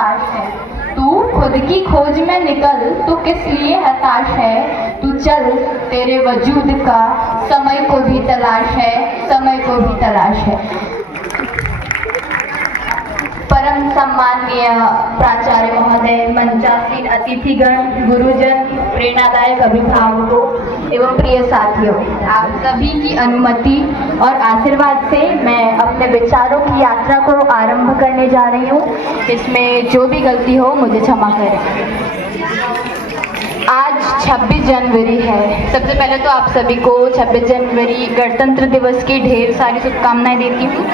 हताश है। तू खुद की खोज में निकल, तू किस लिए हताश है। तू चल, तेरे वजूद का समय को भी तलाश है, समय को भी तलाश है। परम सम्माननीय प्राचार्य महोदय, मंचासीन अतिथिगण, गुरुजन, प्रेरणादायक अभिभावकों एवं प्रिय साथियों, आप सभी की अनुमति और आशीर्वाद से मैं अपने विचारों की यात्रा को आरंभ करने जा रही हूँ। इसमें जो भी गलती हो मुझे क्षमा करें। आज 26 जनवरी है। सबसे पहले तो आप सभी को 26 जनवरी गणतंत्र दिवस की ढेर सारी शुभकामनाएं देती हूँ।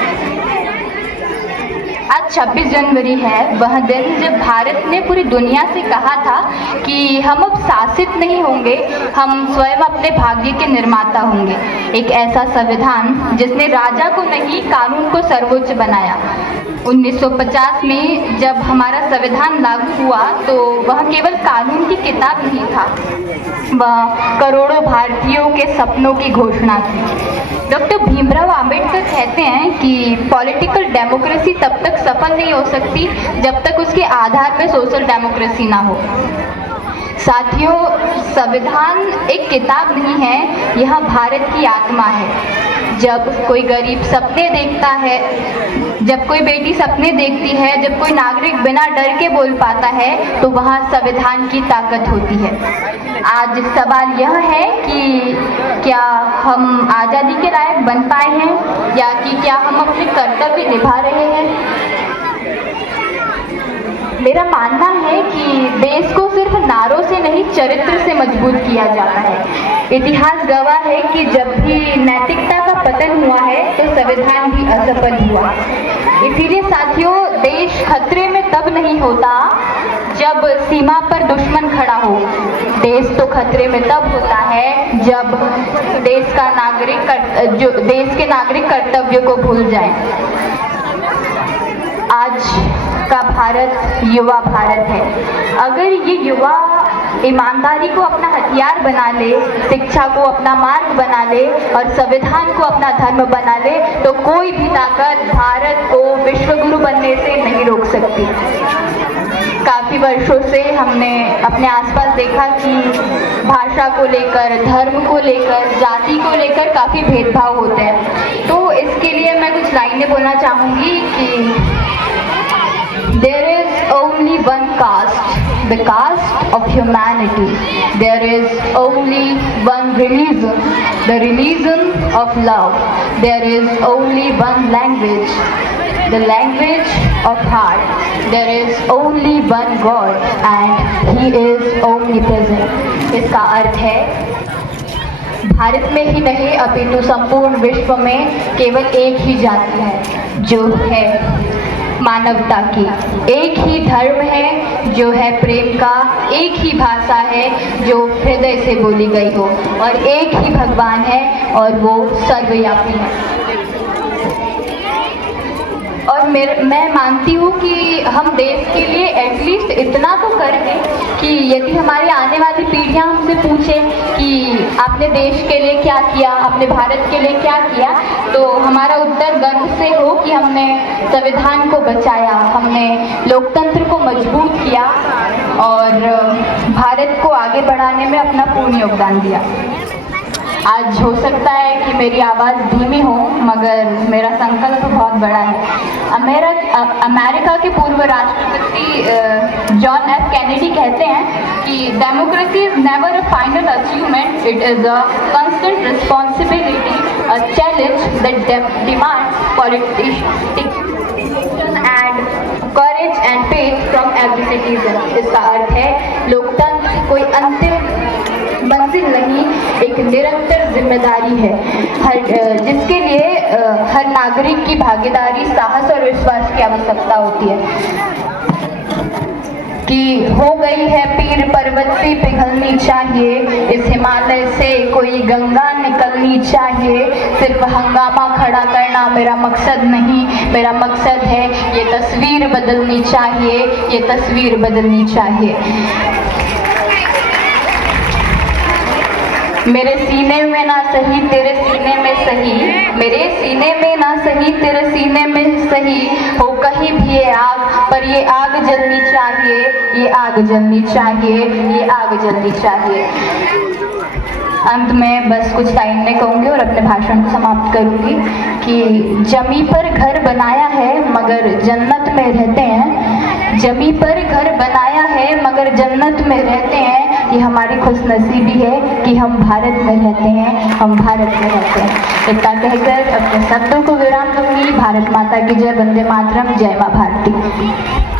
आज 26 जनवरी है, वह दिन जब भारत ने पूरी दुनिया से कहा था कि हम अब शासित नहीं होंगे, हम स्वयं अपने भाग्य के निर्माता होंगे। एक ऐसा संविधान जिसने राजा को नहीं, कानून को सर्वोच्च बनाया। 1950 में जब हमारा संविधान लागू हुआ तो वह केवल कानून की किताब नहीं था, वह करोड़ों भारतीयों के सपनों की घोषणा थी। डॉक्टर भीमराव अंबेडकर कहते हैं कि पॉलिटिकल डेमोक्रेसी तब तक सफल नहीं हो सकती जब तक उसके आधार पर सोशल डेमोक्रेसी ना हो। साथियों, संविधान एक किताब नहीं है, यह भारत की आत्मा है। जब कोई गरीब सपने देखता है, जब कोई बेटी सपने देखती है, जब कोई नागरिक बिना डर के बोल पाता है, तो वहाँ संविधान की ताकत होती है। आज सवाल यह है कि क्या हम आज़ादी के लायक बन पाए हैं या कि क्या हम अपने कर्तव्य निभा रहे हैं। मेरा मानना है कि देश को सिर्फ नारों से नहीं, चरित्र से मजबूत किया जाता है। इतिहास गवाह है कि जब भी नैतिकता का पतन हुआ है तो संविधान भी असफल हुआ। इसीलिए साथियों, देश खतरे में तब नहीं होता जब सीमा पर दुश्मन खड़ा हो। देश तो खतरे में तब होता है जब देश के नागरिक कर्तव्य को भूल जाए। आज का भारत युवा भारत है। अगर ये युवा ईमानदारी को अपना हथियार बना ले, शिक्षा को अपना मार्ग बना ले और संविधान को अपना धर्म बना ले, तो कोई भी ताकत भारत को विश्वगुरु बनने से नहीं रोक सकती। काफ़ी वर्षों से हमने अपने आसपास देखा कि भाषा को लेकर, धर्म को लेकर, जाति को लेकर काफ़ी भेदभाव होते हैं। तो इसके लिए मैं कुछ लाइनें बोलना चाहूँगी कि There is only one caste, the caste of humanity. There is only one religion, the religion of love. There is only one language, the language of heart. There is only one God and He is omnipresent. इसका अर्थ है भारत में ही नहीं अपितु संपूर्ण विश्व में केवल एक ही जाति है जो है मानवता की, एक ही धर्म है जो है प्रेम का, एक ही भाषा है जो हृदय से बोली गई हो और एक ही भगवान है और वो सर्वव्यापी है। और मैं मानती हूँ कि हम देश के लिए एटलीस्ट इतना तो करें कि यदि हमारी आने वाली पीढ़ियाँ हमसे पूछें कि आपने देश के लिए क्या किया, अपने भारत के लिए क्या किया, तो हमारा उत्तर गर्व से हो कि हमने संविधान को बचाया, हमने लोकतंत्र को मजबूत किया और भारत को आगे बढ़ाने में अपना पूर्ण योगदान दिया। आज हो सकता है कि मेरी आवाज़ धीमी हो, मगर मेरा संकल्प बहुत बड़ा है। अमेरिका के पूर्व राष्ट्रपति जॉन एफ कैनेडी कहते हैं कि democracy is never a final achievement, it is a constant responsibility, a challenge that demands politician and courage and faith from every citizen. इसका अर्थ है लोकतंत्र कोई अंतिम मंजिल नहीं, एक निरंतर जिम्मेदारी है जिसके लिए हर नागरिक की भागीदारी, साहस और विश्वास की आवश्यकता होती है। कि हो गई है पीर पर्वत से पिघलनी चाहिए, इस हिमालय से कोई गंगा निकलनी चाहिए। सिर्फ हंगामा खड़ा करना मेरा मकसद नहीं, मेरा मकसद है ये तस्वीर बदलनी चाहिए, ये तस्वीर बदलनी चाहिए। मेरे सीने में ना सही तेरे सीने में सही, मेरे सीने में ना सही तेरे सीने में सही, हो कहीं भी ये आग पर ये आग जलनी चाहिए, ये आग जलनी चाहिए, ये आग जलनी चाहिए। अंत में बस कुछ लाइन में कहूँगी और अपने भाषण को समाप्त करूँगी कि जमी पर घर बनाया है मगर जन्नत में रहते हैं, जमी पर घर बनाया है मगर जन्नत में रहते हैं। ये हमारी खुशनसीबी है कि हम भारत में रहते हैं, हम भारत में रहते हैं। इतना कहकर अपने शब्दों को विराम दूंगी। भारत माता की जय, वंदे मातरम, जय माँ भारती।